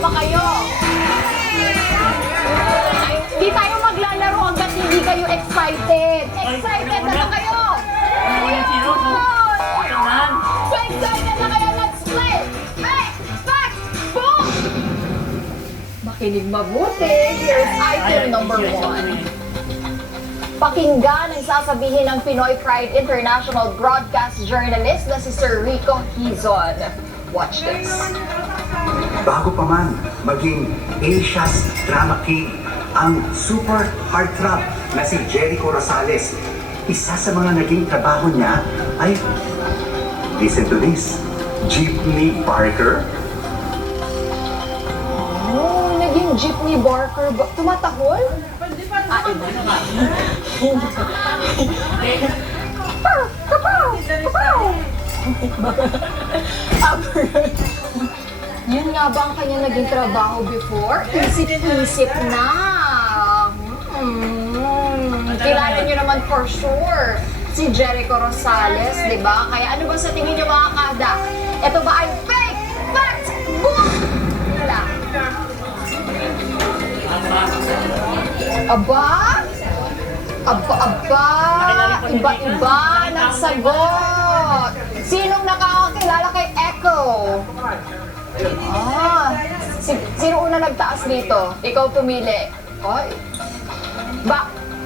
ba kayo? Hindi tayo maglalaro hanggat hindi kayo excited. Excited na ba kayo? So excited na kayo, let's play! Hey! Back! Boom! Makinig mabuti. Here's item number 1. Pakinggan ang sasabihin ng Pinoy Pride International broadcast journalist na si Sir Rico Hizon. Watch this. Bago pa man maging Asia's Drama King, ang super heartthrob na si Jericho Rosales, isa sa mga naging trabaho niya ay, listen to this, jeepney barker. Oh, naging jeepney barker ba? Tumatahol? Iba na. Yun nga ba ang kanya naging trabaho before? Isip-isip na. Kilala niyo naman for sure si Jericho Rosales, di ba? Kaya ano ba sa tingin niyo mga kada? Ito ba ay fake? Fact? Boom! Wala. Aba? Aba? Iba-iba ng sagot. Sinong nakakakilala kay Echo? Sino una nagtaas dito? Ikaw tumili. Ay.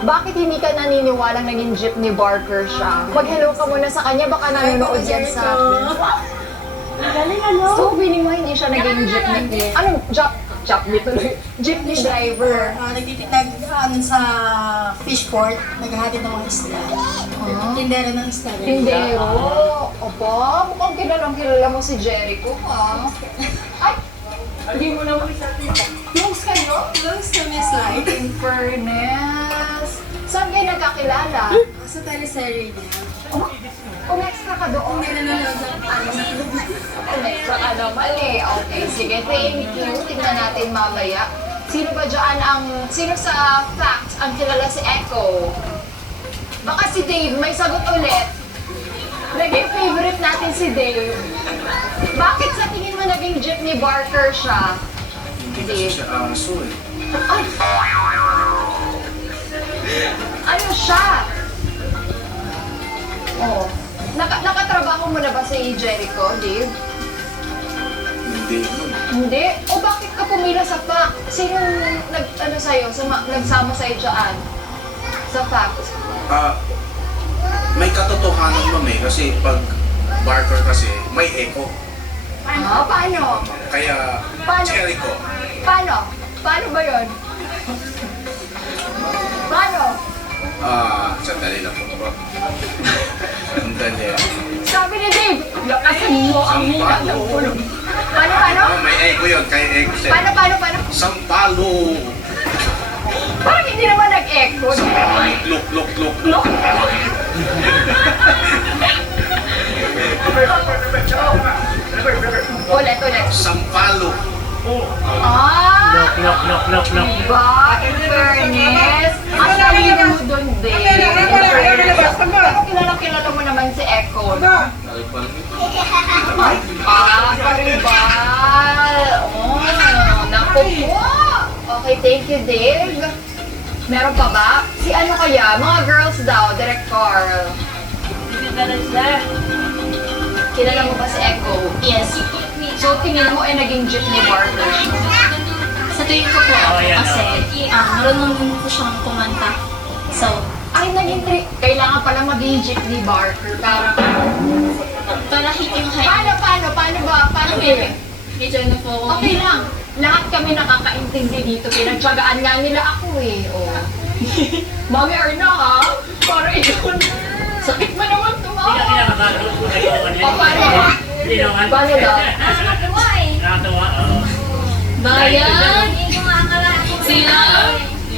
Bakit hindi ka naniniwalang naging jeepney barker siya? Mag-hello ka muna sa kanya, baka nanonood yan sa akin. Galing ano? So, feeling mo hindi siya naging jeepney. Anong jeepney tuloy? Jeepney driver. Sa fish port, naghahatid ng mga isda. Tindera ng isda. Tindero. Opa, mukhang kilala mo si Jericho, ha? Ay! Hindi mo naman close kayo? Close to Miss Light. In fairness. Saan kayo nagkakilala? Sa teleserye niya. Kung extra ka doon. May nanonood ng Kung extra ka doon, mali. Okay, sige, thank you. Tingnan natin mamaya. Sino ba dyan sino sa fact ang kilala si Echo? Baka si Dave, may sagot ulit. Naging favorite natin si Dave. Bakit sa tingin mo naging jeepney barker siya? Hindi kasi siya aso eh. Ay! Ano siya? Oh. Nakatrabaho mo na ba si Jericho, Dave? Hindi nun. Hindi? O bakit ka pumila sa fact? Sino nagsama sa'yo dyan? Sa fact? May katotohanan ma'am eh, kasi pag barker kasi may echo. Paano? Kaya Paano? Jericho. Paano? Paano ba yun? Paano? Sandali lang po bro. Sandali. Sabi ni Dave, lakasan mo ang hina ng ulo. Paano? May echo yun, kaya echo siya. Paano? Sampalo! Parang hindi naman nag-echo. Look. No? Ulit. Sampalo! Look. Diba? In fairness, ang sarili mo dun, Dave. Kilala mo naman si Echo, no? Karibal. Naku po. Okay, thank you, Dave. Meron pa ba? Si ano kaya? Mga girls daw, Direct Carl. Kilala mo ba si Echo? Yes. So, tingin mo ay naging jeepney barker siya. Sa tingin ko po kasi marunong din po siyang kumanta. So, Ay, kailangan pala maging jeepney barker. Para hit yung high. Paano ba? Paano ba? Medyo na po ako. Okay lang. Lahat kami nakakaintindi dito. Pinagtsagaan nga nila ako eh. Oh. Mami Erna ha? Para ikaw sakit mo naman to ha? Paano daw? Bayan! Sila?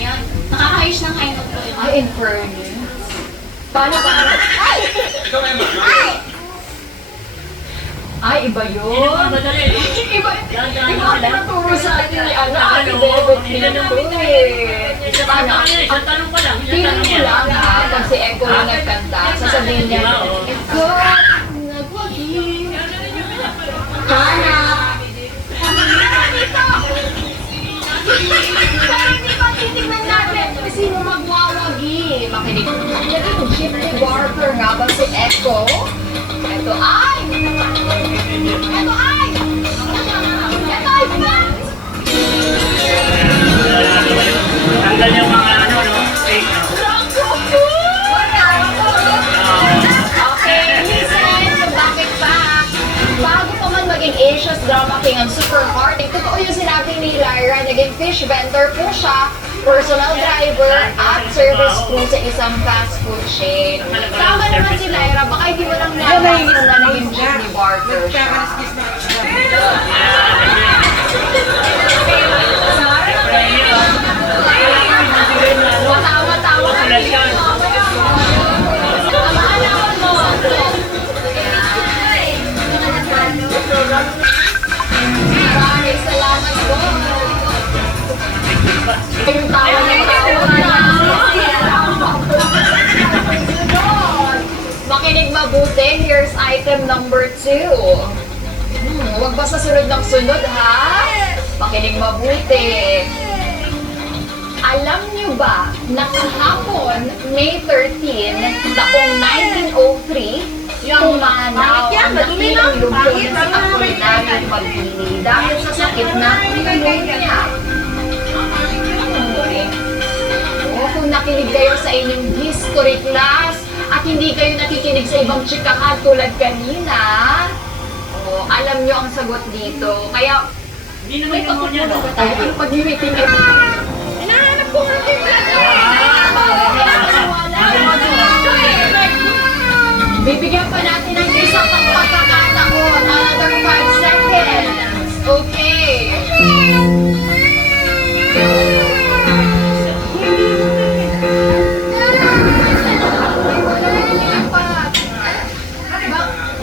Yan. Nakakayos ng high note po yun. Ay, in fairness. Paano? Ay! Ay, iba yun. Iba ang tinuturo sa atin ni Ate David Pinto eh. Paano? Feeling ko lang ha, pag si Echo na nagkanta, sasabihin niya, Echo, nagwagi. Hanap. Dito! sino magwawagi? Makinig. Naging Jimmy Barker nga ba si Echo? Ito ay! Ito ay! Ito ay fact! Tanggal yung mga ano, no? Fake, no? Okay, listen, bakit pa? Bago pa man maging Asia's Drama King ang super hard, totoo yung sinabi ni Lyra, naging fish vendor po siya, personal driver, at service crew sa isang fast food chain. Tama naman si Lyra, baka hindi mo lang nalaman na naging Jimmy Barker siya. Tama-tama ka rin. Tamaan mo. Maraming salamat po. Yung tawa ng tawa. Makinig mabuti. Here's item number 2. Huwag ba sa sunod ng sunod, ha? Makinig mabuti. Alam niyo ba na kahapon, May 13, taong 1903, pumanaw ang dakilang lubyo na si Apolinario Mabini dahil sa sakit na pneumonia. O kung nakinig kayo sa inyong history class at hindi kayo nakikinig sa ibang chikahan tulad kanina, alam niyo ang sagot dito. Kaya, Hindi naman yung pneumonia, no? tayo ang pag-meeting ito. Hinahanap ko nga bibigyan pa natin ng isang pagkakataon. Another 5 seconds. Okay.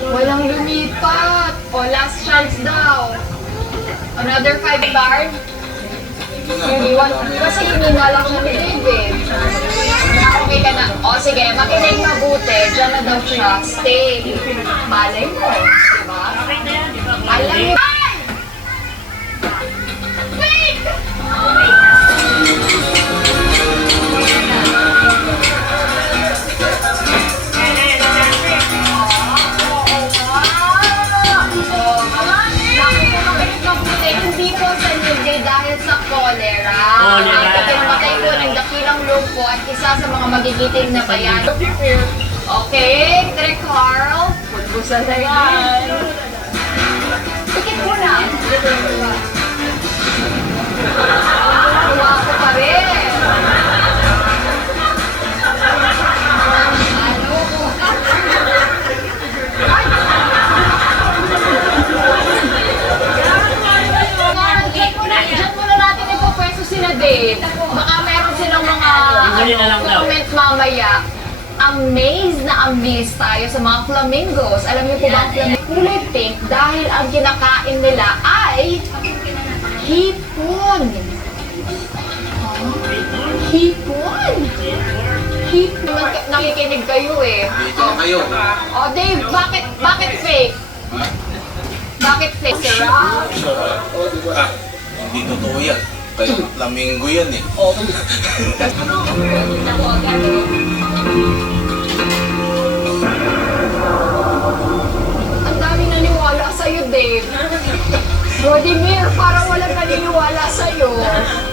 Walang lumipat. O, last chance daw. Another 5 card. Kasi hinina lang siya ni David. Okay ka na. O sige, makinig mabuti. Diyan na daw siya. Stay. Malay mo. Diba? Alam niyo. Fake! Hindi po sa nilgay dahil sa cholera. Ang pagkamatay po ng dakilang lumpo at isa sa mga magigiting na bayan. Okay, Direk Carl. Pulbusan na yan. Pikit mo na. Tuwa ko pa rin. Ano? Ay! Diyan muna natin ipopwesto sila, Dave. Baka meron silang mga comment mamaya. Amaze na amaze tayo sa mga flamingos. Alam niyo po ba ang flamingo? Kulay pink dahil ang kinakain nila ay hipon. Hipon? Hipon? Nakikinig kayo eh. Dito kayo. Oh, Dave, bakit fake? Bakit fake? Sarap? Ah, hindi totoo yan. Kaya flamingo yan eh. Ang dami naniwala sa'yo, Dave. Rodimir, parang walang naniniwala sa'yo.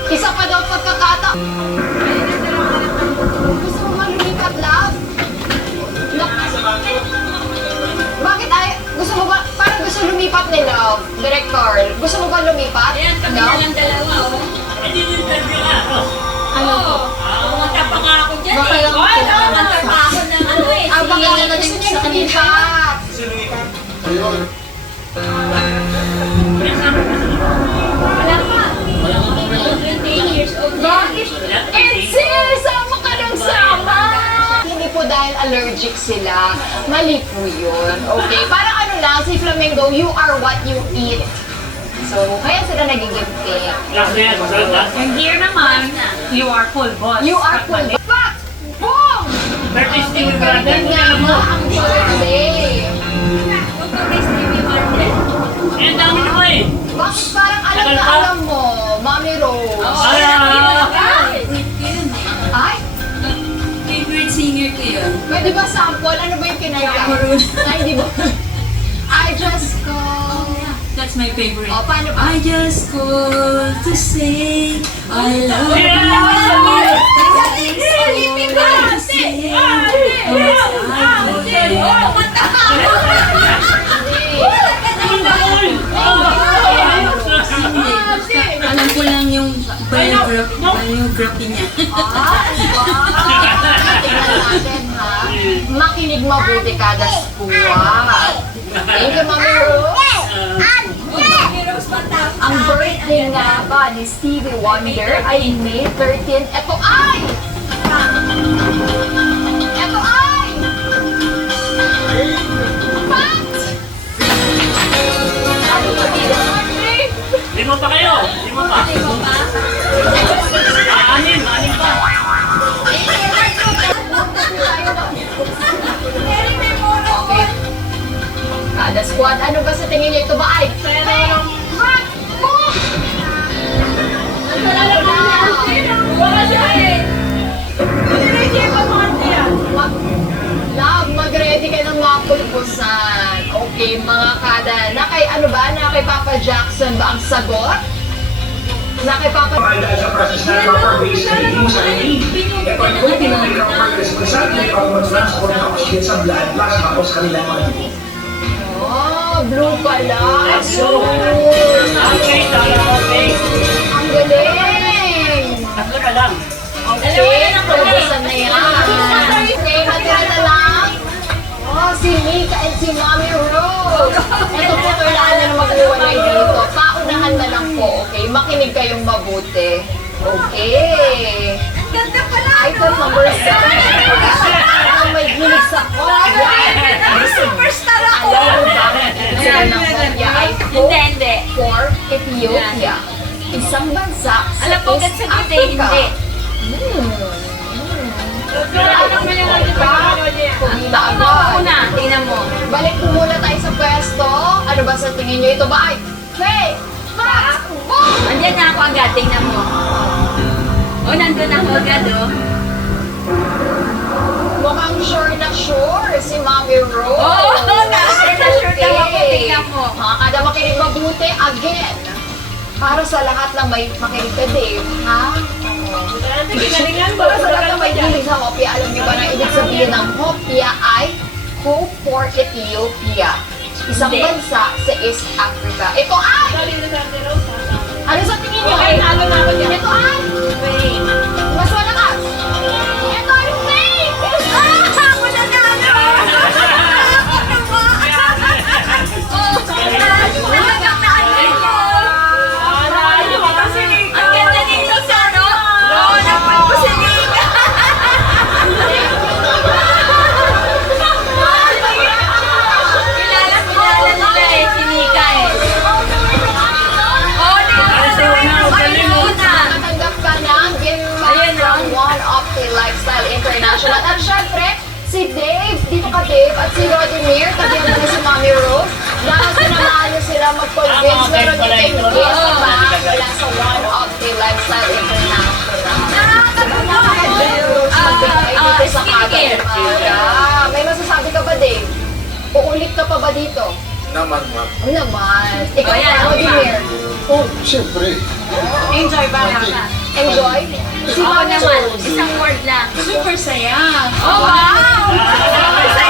Isa pa daw pagkakataon. Gusto mo ba lumipat, love? Bakit ay... Gusto mo ba... Parang gusto lumipat ni Love, Direk Carl. Gusto mo ba lumipat? Ayan, kami na lang dalawa, oh. Hindi mo interview ka, no? Ano? Pumunta pa nga ako dyan, Baka eh. lang Ay, kailangan pumunta pa ako ng ano, eh. Ah, baka si- gusto niya lumipat. Wala pa. 28 years old yan. Bakit? Etsy! Sama ka ng sama! Hindi po dahil allergic sila. Mali po yun. Okay? Parang ano lang, si Flamingo, you are what you eat. So, kaya sila nagiging cake. Last na yan, masarap ba? Yung gear naman, you are full boss. You are full. Fuck! Boom! Birthday Stevie Brother, Ganyan mo ang birthday. Huwag ka kay Stevie Martin. eh, ang dami naman eh. Bakit parang alam na alam mo, Mami Rose? Ah! Sweet yun, eh. Pwede ba sample? Ano ba yung kinaya? Ay, di ba? I just call. That's my favorite. O, paano ba? I just call to say I love you. Alam ko lang yung biography niya. Tingnan natin, ha? Makinig mabuti kada squad. Thank you, Mami Rose. Ang birthday nga ba ni Stevie Wonder ay May 13. Ito ay! Ito ay! Pat! Ano ba dito? Lima pa kayo! Lima pa! Anim pa! Okay. Kada squad, ano ba sa tingin niyo ito ba ay? Pat! Boom! Mag-ready kayo ng mga pulpusan. Okay, mga kada. Na kay ano ba? Na kay Papa Jackson ba ang sagot? Na kay Papa... Dahil sa process na proper-based na hindi mo sa hindi. E pag pwede mo may proper responsan, may pag-transport na oxygen sa blood, plus tapos kanilang mga dugo. Oh, blue pala. Okay, okay. Ang galing! Tatlo na lang. Okay, pulpusan na yan. Okay, natira na lang. Oh, si Mika and si Mommy Rose. Ito po, kailangan na mag-uwalay dito. Paunahan na lang po, okay? Makinig kayong mabuti. Okay. Ganda pala, Item number 7. Ang may hilig sa kopya. Superstar ako! Alam mo ba, sila ng kopya ay Hindi. for Ethiopia. Isang bansa sa Alam ko, East gets sa Africa. hindi. Kumita Ako agad. una, tingnan mo. Balik po muna tayo sa pwesto. Ano ba sa tingin nyo? Ito ba ay fake? Fact? Boom! Andiyan na ako agad, tingnan mo. Oh, nandun ako agad, oh. Mukhang sure na sure si Mommy Rose. Oo, na-sure daw ako, tingnan mo. Mga kada makinig mabuti, again. Para sa lahat lang may makinig ka, Dave. Ha? Para sa lahat lang may hilig sa kopya, alam niyo ba na ibig sabihin ng kopya ay Hope for Ethiopia. Isang Hindi. bansa sa East Africa. Ito ay! Ano sa tingin niyo? Ito ay! Wait. Mas malakas! Ito ay fake! Ako na na, ano? Talagang na-ano ko. Ang ganda nito sa ano? Oo, naman po si Nika. Kilala nila eh, si Nika eh. Oo, Nakatanggap ka ng Ayan, from One of the Lifestyle International. At syempre, si Dave, dito ka Dave, at si Rodimir, tabihan mo na si Mommy Rose. Dahil sinamahan niyo sila mag-convince, meron din kayong gift bag mula sa One of the Lifestyle International. Magbigay dito sa skincare. Kada. May masasabi ka ba, Dave? Uulit ka pa ba dito? Naman, ma'am. Ano naman? Ikaw Ayan, ba, Rodimir? Oh, siyempre. Enjoy ba ka? Enjoy? Si Oo Mommy naman, Rose. isang word lang. Super saya. Oh, wow! Super saya